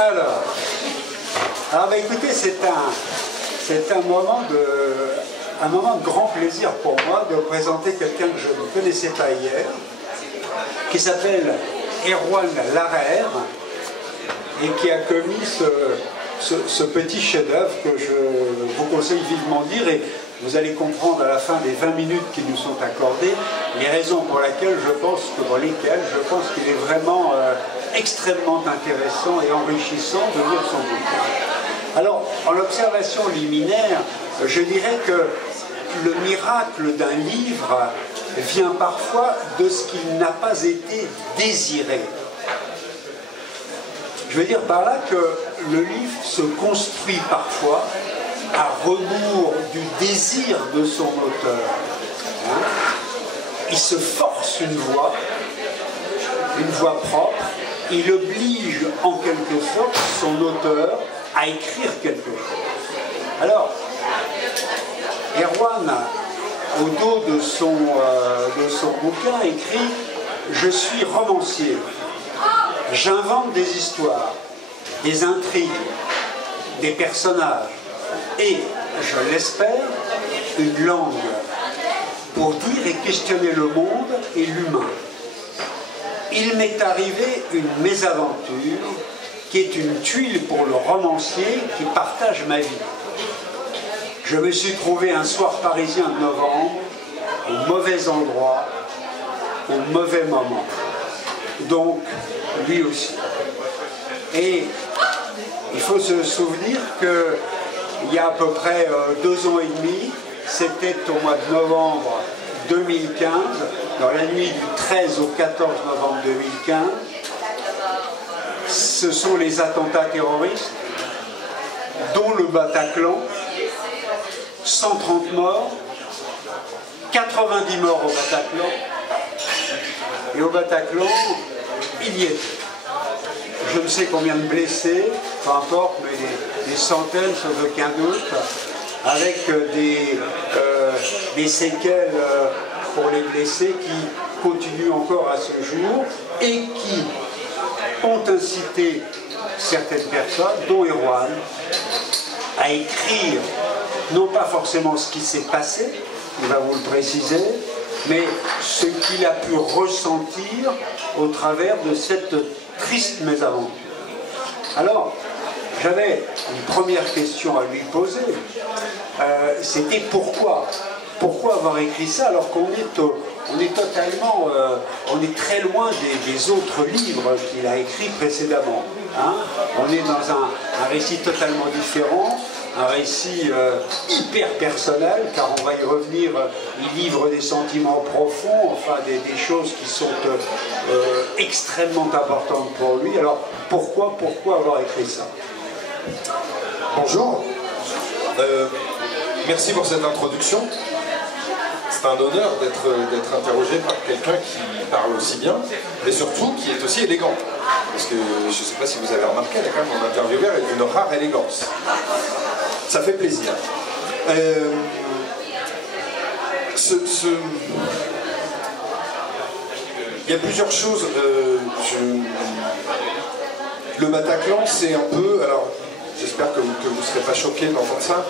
Alors écoutez, c'est un moment de grand plaisir pour moi de présenter quelqu'un que je ne connaissais pas hier, qui s'appelle Erwan Larère et qui a commis ce petit chef-d'œuvre que je vous conseille vivement de lire, et vous allez comprendre à la fin des 20 minutes qui nous sont accordées les raisons pour lesquelles je pense qu'il est vraiment extrêmement intéressant et enrichissant de lire son bouquin. Alors, en observation liminaire, je dirais que le miracle d'un livre vient parfois de ce qui n'a pas été désiré. Je veux dire par là que le livre se construit parfois à rebours du désir de son auteur. Il se force une voix propre, il oblige en quelque sorte son auteur à écrire quelque chose. Alors, Erwan, au dos de son bouquin, écrit « Je suis romancier. J'invente des histoires, des intrigues, des personnages et, je l'espère, une langue pour dire et questionner le monde et l'humain. Il m'est arrivé une mésaventure qui est une tuile pour le romancier qui partage ma vie. Je me suis trouvé un soir parisien de novembre, au mauvais endroit, au mauvais moment. Donc, lui aussi. Et il faut se souvenir qu'il y a à peu près 2 ans et demi, c'était au mois de novembre 2015, dans la nuit du 13 au 14 novembre 2015, ce sont les attentats terroristes, dont le Bataclan, 130 morts, 90 morts au Bataclan, et au Bataclan, il y était. Je ne sais combien de blessés, peu importe, mais des centaines sans aucun doute, avec des séquelles pour les blessés qui continuent encore à ce jour et qui ont incité certaines personnes, dont Erwan, à écrire non pas forcément ce qui s'est passé, il va vous le préciser, mais ce qu'il a pu ressentir au travers de cette triste mésaventure. Alors, j'avais une première question à lui poser, c'était pourquoi avoir écrit ça alors qu'on est totalement, on est très loin des autres livres qu'il a écrits précédemment. Hein. On est dans un récit totalement différent, un récit hyper personnel, car on va y revenir, il livre des sentiments profonds, enfin des choses qui sont extrêmement importantes pour lui. Alors pourquoi avoir écrit ça? Bonjour, merci pour cette introduction. C'est un honneur d'être interrogé par quelqu'un qui parle aussi bien, et surtout qui est aussi élégant. Parce que je ne sais pas si vous avez remarqué, quand même, mon intervieweur est d'une rare élégance. Ça fait plaisir. Il y a plusieurs choses. Le Bataclan, c'est un peu... Alors, j'espère que vous ne serez pas choqués d'entendre ça.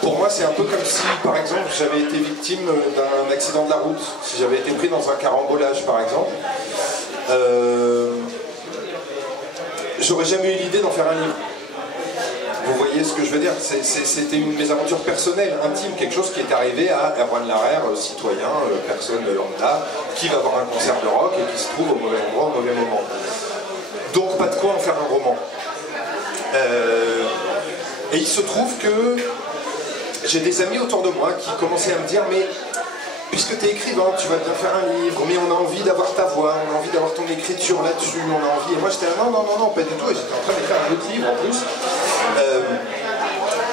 Pour moi, c'est un peu comme si, par exemple, j'avais été victime d'un accident de la route. Si j'avais été pris dans un carambolage, par exemple. J'aurais jamais eu l'idée d'en faire un livre. Vous voyez ce que je veux dire? C'était une mésaventure personnelle, intime, quelque chose qui est arrivé à Erwan Larère, citoyen, personne lambda, qui va voir un concert de rock et qui se trouve au mauvais endroit, au mauvais moment. Donc pas de quoi en faire un roman. Et il se trouve que j'ai des amis autour de moi qui commençaient à me dire, mais puisque tu es écrivain, tu vas bien faire un livre, mais on a envie d'avoir ta voix, on a envie d'avoir ton écriture là-dessus, on a envie... Et moi j'étais là, non, pas du tout, et j'étais en train d'écrire un autre livre en plus.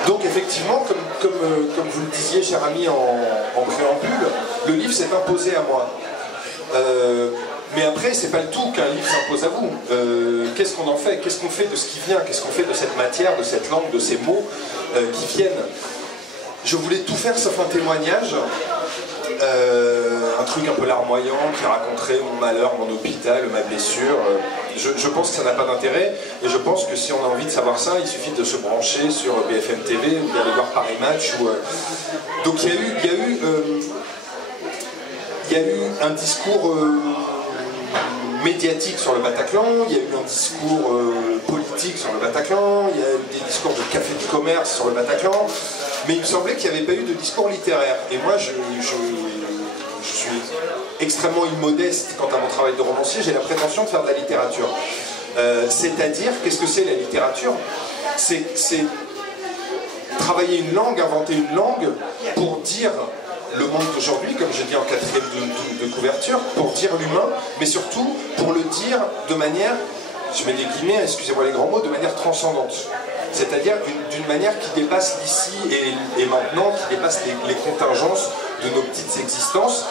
Donc effectivement, comme vous le disiez, cher ami, en préambule, le livre s'est imposé à moi. Mais après, c'est pas le tout qu'un livre s'impose à vous. Qu'est-ce qu'on en fait? Qu'est-ce qu'on fait de ce qui vient? Qu'est-ce qu'on fait de cette matière, de cette langue, de ces mots qui viennent? Je voulais tout faire sauf un témoignage. un truc un peu larmoyant qui raconterait mon malheur, mon hôpital, ma blessure. Je pense que ça n'a pas d'intérêt, et je pense que si on a envie de savoir ça, il suffit de se brancher sur BFM TV ou d'aller voir Paris Match. Donc il y a eu un discours médiatique sur le Bataclan, il y a eu un discours politique sur le Bataclan, il y a eu des discours de café du commerce sur le Bataclan, mais il me semblait qu'il n'y avait pas eu de discours littéraire. Et moi, je suis extrêmement immodeste quant à mon travail de romancier, j'ai la prétention de faire de la littérature. C'est-à-dire, qu'est-ce que c'est la littérature? C'est travailler une langue, inventer une langue pour dire le monde d'aujourd'hui, comme j'ai dit en quatrième de couverture, pour dire l'humain, mais surtout pour le dire de manière, je mets des guillemets, excusez-moi les grands mots, de manière transcendante. C'est-à-dire d'une manière qui dépasse l'ici et maintenant, qui dépasse les contingences de nos petites existences.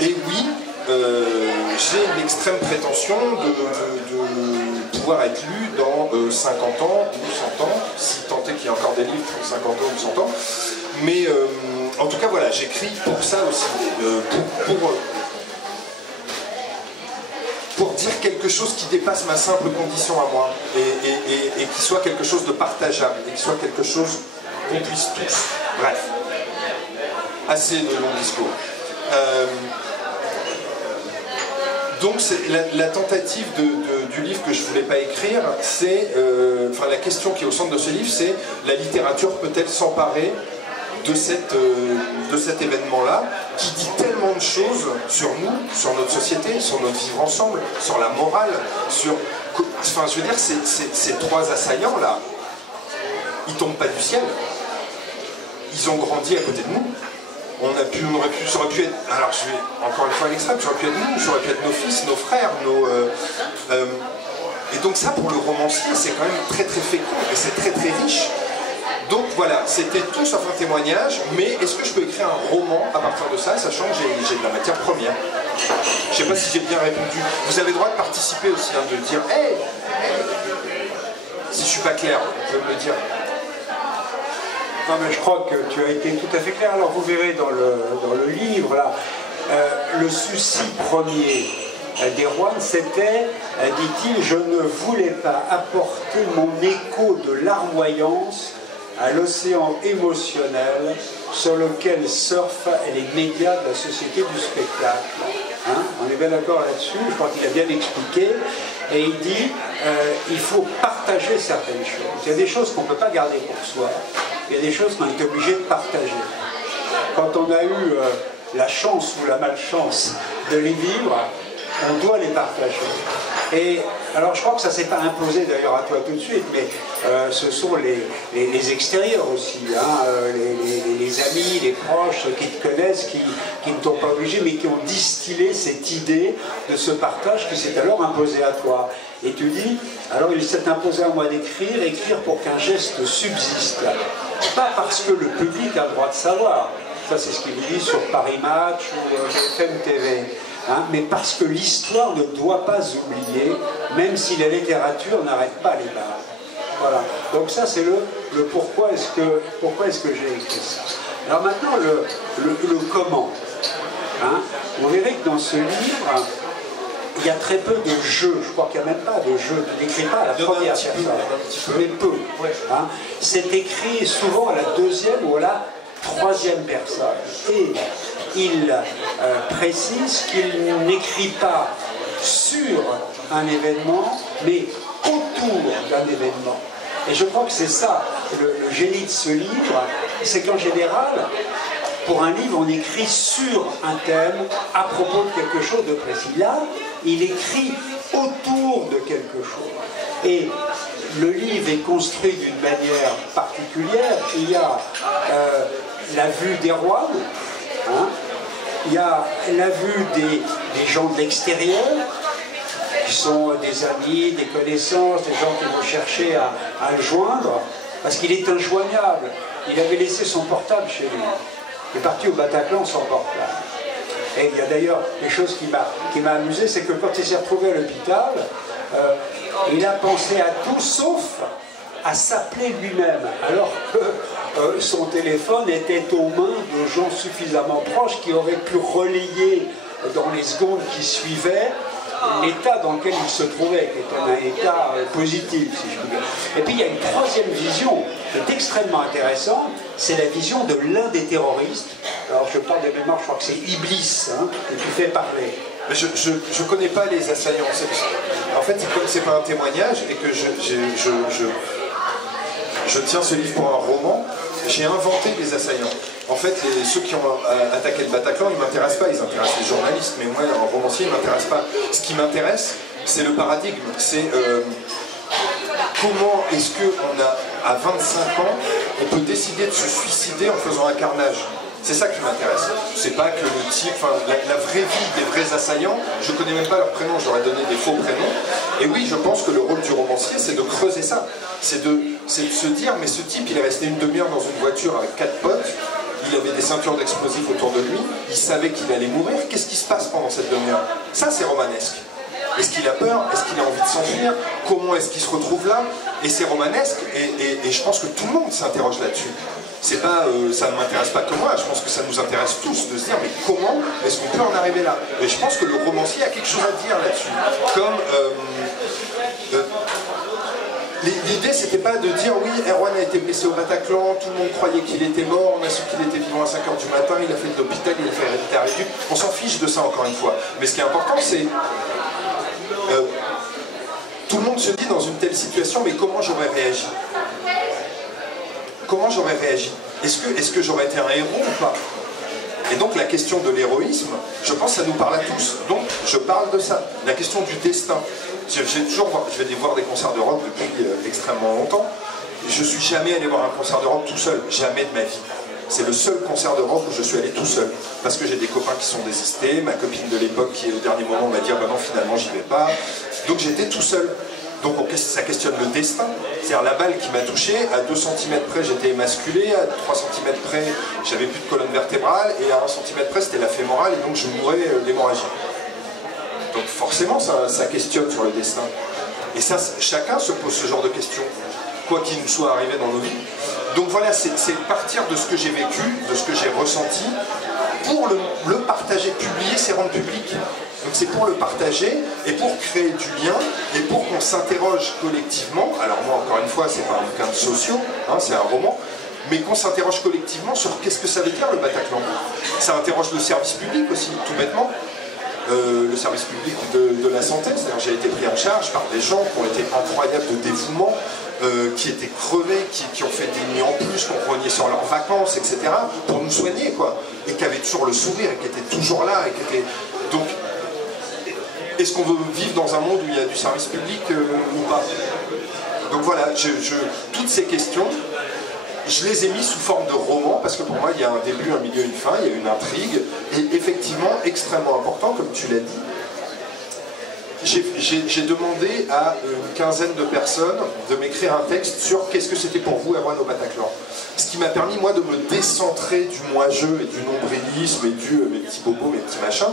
Et oui, j'ai l'extrême prétention de pouvoir être lu dans 50 ans ou 100 ans, si tant est qu'il y a encore des livres pour 50 ans ou 100 ans. Mais en tout cas, voilà, j'écris pour ça aussi, pour dire quelque chose qui dépasse ma simple condition à moi, et qui soit quelque chose de partageable, et qui soit quelque chose qu'on puisse tous. Bref, assez de longs discours. Donc la tentative du livre que je ne voulais pas écrire, c'est, enfin la question qui est au centre de ce livre, c'est la littérature peut-elle s'emparer de cet événement-là, qui dit tellement de choses sur nous, sur notre société, sur notre vivre ensemble, sur la morale, sur... Enfin, je veux dire, ces trois assaillants-là, ils tombent pas du ciel. Ils ont grandi à côté de nous. Ça aurait pu être... Alors, je vais encore une fois à l'extrême, ça aurait pu être nous, ça aurait pu être nos fils, nos frères, et donc ça, pour le romancier, c'est quand même très très fécond, et c'est très très riche. Donc voilà, c'était tout sauf un témoignage, mais est-ce que je peux écrire un roman à partir de ça, sachant que j'ai de la matière première? Je ne sais pas si j'ai bien répondu. Vous avez le droit de participer aussi, hein, de dire « Hey !» Si je ne suis pas clair, vous pouvez me le dire. Non, mais je crois que tu as été tout à fait clair. Alors vous verrez dans le livre, là, le souci premier d'Erwan, c'était, dit-il, je ne voulais pas apporter mon écho de larmoyance à l'océan émotionnel sur lequel surfent les médias de la société du spectacle. Hein, on est bien d'accord là-dessus, je crois qu'il a bien expliqué. Et il dit, il faut partager certaines choses. Il y a des choses qu'on ne peut pas garder pour soi. Il y a des choses qu'on est obligé de partager. Quand on a eu la chance ou la malchance de les vivre, on doit les partager. Et alors je crois que ça ne s'est pas imposé d'ailleurs à toi tout de suite, mais ce sont les extérieurs aussi, hein, les amis, les proches, ceux qui te connaissent, qui ne t'ont pas obligé, mais qui ont distillé cette idée de ce partage qui s'est alors imposé à toi. Et tu dis, alors il s'est imposé à moi écrire pour qu'un geste subsiste. Pas parce que le public a le droit de savoir, ça c'est ce qu'il dit sur Paris Match ou BFM TV, hein, mais parce que l'histoire ne doit pas oublier, même si la littérature n'arrête pas les balles. Voilà. Donc ça c'est le pourquoi est-ce que j'ai écrit ça. Alors maintenant le comment. Hein, on verrait que dans ce livre, il y a très peu de jeux, je crois qu'il n'y a même pas de jeu, il n'écrit pas à la première personne, mais peu. Hein. C'est écrit souvent à la deuxième ou à la troisième personne. Et il précise qu'il n'écrit pas sur un événement, mais autour d'un événement. Et je crois que c'est ça, le génie de ce livre, c'est qu'en général, pour un livre, on écrit sur un thème, à propos de quelque chose de précis. Là, il écrit autour de quelque chose. Et le livre est construit d'une manière particulière. Il y a la vue d'Erwan, hein, il y a la vue des gens de l'extérieur, qui sont des amis, des connaissances, des gens qui vont chercher à le joindre, parce qu'il est injoignable. Il avait laissé son portable chez lui. Il est parti au Bataclan sans portable. Et il y a d'ailleurs quelque chose qui m'a amusé, c'est que quand il s'est retrouvé à l'hôpital, il a pensé à tout sauf à s'appeler lui-même. Alors son téléphone était aux mains de gens suffisamment proches qui auraient pu relayer dans les secondes qui suivaient l'état dans lequel il se trouvait, qui était un état positif, si je puis dire. Et puis il y a une troisième vision qui est extrêmement intéressante, c'est la vision de l'un des terroristes. Alors je parle de mémoire, je crois que c'est Iblis hein, que tu fais parler. Mais je ne connais pas les assaillants. En fait, comme c'est pas un témoignage et que je tiens ce livre pour un roman, j'ai inventé les assaillants. En fait, ceux qui ont attaqué le Bataclan, ils ne m'intéressent pas, ils intéressent les journalistes, mais moi, en romancier, ils ne m'intéressent pas. Ce qui m'intéresse, c'est le paradigme, c'est comment est-ce qu'à 25 ans, on peut décider de se suicider en faisant un carnage. C'est ça qui m'intéresse. C'est pas que le type, enfin, la vraie vie des vrais assaillants, je connais même pas leur prénom, j'aurais donné des faux prénoms. Et oui, je pense que le rôle du romancier, c'est de creuser ça. C'est de se dire, mais ce type, il est resté une demi-heure dans une voiture avec 4 potes, il avait des ceintures d'explosifs autour de lui, il savait qu'il allait mourir, qu'est-ce qui se passe pendant cette demi-heure? Ça, c'est romanesque. Est-ce qu'il a peur? Est-ce qu'il a envie de s'enfuir? Comment est-ce qu'il se retrouve là? Et c'est romanesque, et je pense que tout le monde s'interroge là-dessus. C'est pas, ça ne m'intéresse pas que moi, je pense que ça nous intéresse tous de se dire mais comment est-ce qu'on peut en arriver là? Et je pense que le romancier a quelque chose à dire là-dessus. Comme l'idée c'était pas de dire oui, Erwan a été blessé au Bataclan, tout le monde croyait qu'il était mort, on a su qu'il était vivant à 5 h du matin, il a fait de l'hôpital, il a fait héréditaire réduit. On s'en fiche de ça encore une fois. Mais ce qui est important c'est tout le monde se dit dans une telle situation mais comment j'aurais réagi? Comment j'aurais réagi? Est-ce que j'aurais été un héros ou pas? Et donc la question de l'héroïsme, je pense que ça nous parle à tous. Donc je parle de ça. La question du destin. Je vais voir des concerts de rock depuis extrêmement longtemps. Je suis jamais allé voir un concert de rock tout seul. Jamais de ma vie. C'est le seul concert de rock où je suis allé tout seul. Parce que j'ai des copains qui sont désistés. Ma copine de l'époque qui au dernier moment m'a dit ah ben non finalement j'y vais pas. Donc j'étais tout seul. Donc ça questionne le destin, c'est-à-dire la balle qui m'a touché, à 2 cm près j'étais émasculé, à 3 cm près j'avais plus de colonne vertébrale, et à 1 cm près c'était la fémorale, et donc je mourais d'hémorragie. Donc forcément ça questionne sur le destin. Et ça, chacun se pose ce genre de questions, quoi qu'il nous soit arrivé dans nos vies. Donc voilà, c'est partir de ce que j'ai vécu, de ce que j'ai ressenti, pour le partager, publier, c'est rendre public. Donc c'est pour le partager et pour créer du lien et pour qu'on s'interroge collectivement. Alors moi encore une fois c'est pas un bouquin de sociaux, hein, c'est un roman, mais qu'on s'interroge collectivement sur qu'est-ce que ça veut dire le Bataclan. Ça interroge le service public aussi, tout bêtement. Le service public de la santé, c'est-à-dire j'ai été pris en charge par des gens qui ont été incroyables de dévouement, qui étaient crevés, qui ont fait des nuits en plus, qui ont rogné sur leurs vacances, etc. pour nous soigner quoi, et qui avaient toujours le sourire, et qui étaient toujours là, et qui étaient... Donc est-ce qu'on veut vivre dans un monde où il y a du service public ou pas? Donc voilà, toutes ces questions, je les ai mis sous forme de roman, parce que pour moi, il y a un début, un milieu, une fin, il y a une intrigue, et effectivement, extrêmement important, comme tu l'as dit, j'ai demandé à une quinzaine de personnes de m'écrire un texte sur qu'est-ce que c'était pour vous, Erwan au Bataclan. Ce qui m'a permis, moi, de me décentrer du moi-je et du nombrilisme et du mes petits bobos, mes petits machins,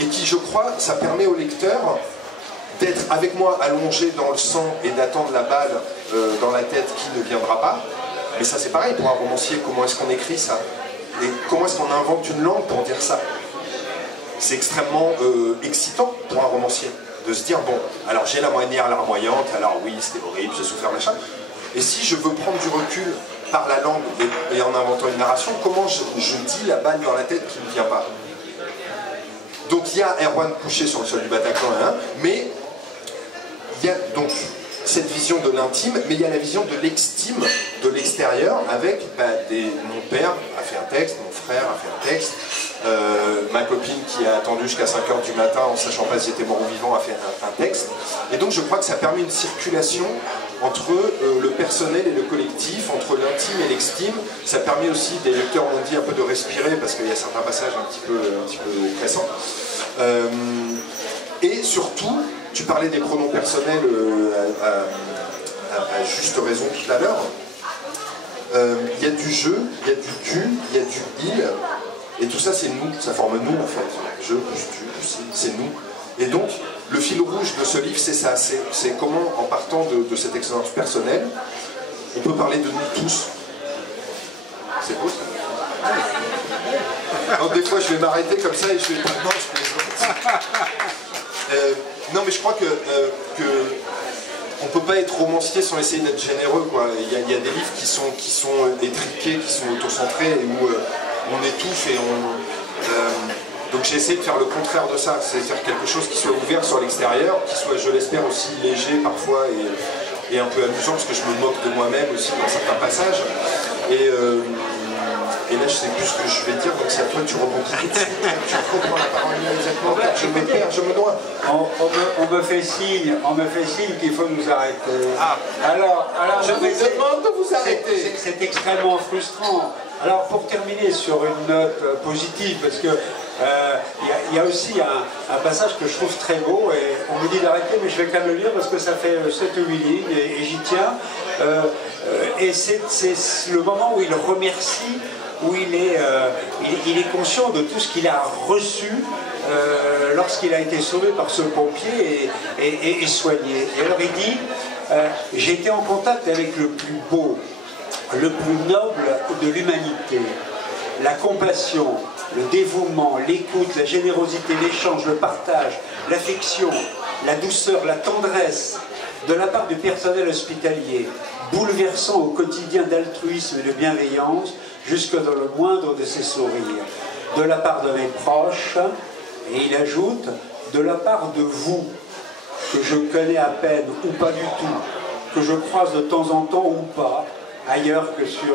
et qui, je crois, ça permet au lecteur d'être avec moi allongé dans le sang et d'attendre la balle dans la tête qui ne viendra pas. Mais ça, c'est pareil pour un romancier. Comment est-ce qu'on écrit ça? Et comment est-ce qu'on invente une langue pour dire ça? C'est extrêmement excitant pour un romancier de se dire, bon, alors j'ai la manière larmoyante, alors oui, c'était horrible, j'ai souffert, machin. Et si je veux prendre du recul par la langue et en inventant une narration, comment je dis la balle dans la tête qui ne vient pas? Donc il y a Erwan couché sur le sol du Bataclan, hein, mais il y a donc cette vision de l'intime, mais il y a la vision de l'extime, de l'extérieur, avec mon père a fait un texte, mon frère a fait un texte, ma copine qui a attendu jusqu'à 5 h du matin en sachant pas si j'étais mort ou vivant a fait un texte. Et donc je crois que ça permet une circulation entre le personnel et le collectif, entre l'intime et l'extime. Ça permet aussi, des lecteurs m'ont dit, un peu de respirer, parce qu'il y a certains passages un petit peu pressants. Et surtout, tu parlais des pronoms personnels à juste raison tout à l'heure. Il y a du je, il y a du tu, il y a du il, et tout ça c'est nous, ça forme nous en fait. Je, tu, c'est nous. Et donc, le fil rouge de ce livre, c'est ça, c'est comment, en partant de cette expérience personnelle, on peut parler de nous tous. Donc des fois, je vais m'arrêter comme ça et je vais pas non, je plaisante. Non, mais je crois que on peut pas être romancier sans essayer d'être généreux, quoi. Il y a des livres qui sont étriqués, qui sont autocentrés, où on étouffe et donc j'ai essayé de faire le contraire de ça, c'est-à-dire quelque chose qui soit ouvert sur l'extérieur, qui soit, je l'espère, aussi léger parfois et un peu amusant, parce que je me moque de moi-même aussi dans certains passages. Et là, je sais plus ce que je vais dire, donc c'est à toi, tu rebondis tout de suite. Tu reprends la parole immédiatement, car je me perds, je me noie. On me fait signe qu'il faut nous arrêter. Ah. Alors je vous demande de vous arrêter. C'est extrêmement frustrant. Alors, pour terminer sur une note positive, parce que y a aussi un passage que je trouve très beau, et on me dit d'arrêter, mais je vais quand même le lire parce que ça fait 7 ou 8 lignes, et j'y tiens. Et c'est le moment où il remercie, où il est conscient de tout ce qu'il a reçu lorsqu'il a été sauvé par ce pompier et soigné. Et alors il dit, j'ai été en contact avec le plus beau, le plus noble de l'humanité. La compassion, le dévouement, l'écoute, la générosité, l'échange, le partage, l'affection, la douceur, la tendresse de la part du personnel hospitalier, bouleversant au quotidien d'altruisme et de bienveillance, jusque dans le moindre de ses sourires. De la part de mes proches, et il ajoute, de la part de vous, que je connais à peine ou pas du tout, que je croise de temps en temps ou pas, ailleurs que sur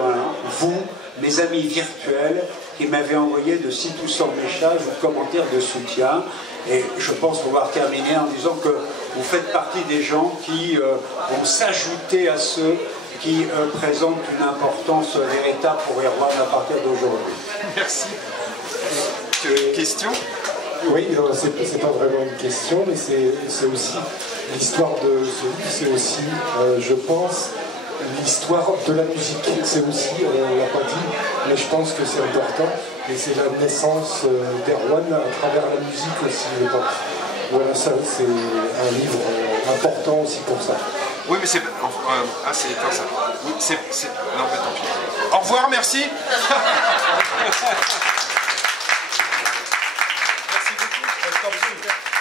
vous, mes amis virtuels, qui m'avaient envoyé de si touchants messages ou commentaires de soutien. Et je pense pouvoir terminer en disant que vous faites partie des gens qui vont s'ajouter à ceux qui présentent une importance véritable pour Erwan à partir d'aujourd'hui. Merci. Question ? Oui, c'est pas vraiment une question, mais c'est aussi l'histoire de ce livre, c'est aussi, je pense, l'histoire de la musique. C'est aussi, on l'a pas dit, mais je pense que c'est important, et c'est la naissance d'Erwan à travers la musique aussi, je pense. Voilà, ça, c'est un livre important aussi pour ça. Oui, mais c'est... ah, c'est éteint, ça. Oui, c'est... Non, mais tant pis. Au revoir, merci. Merci beaucoup.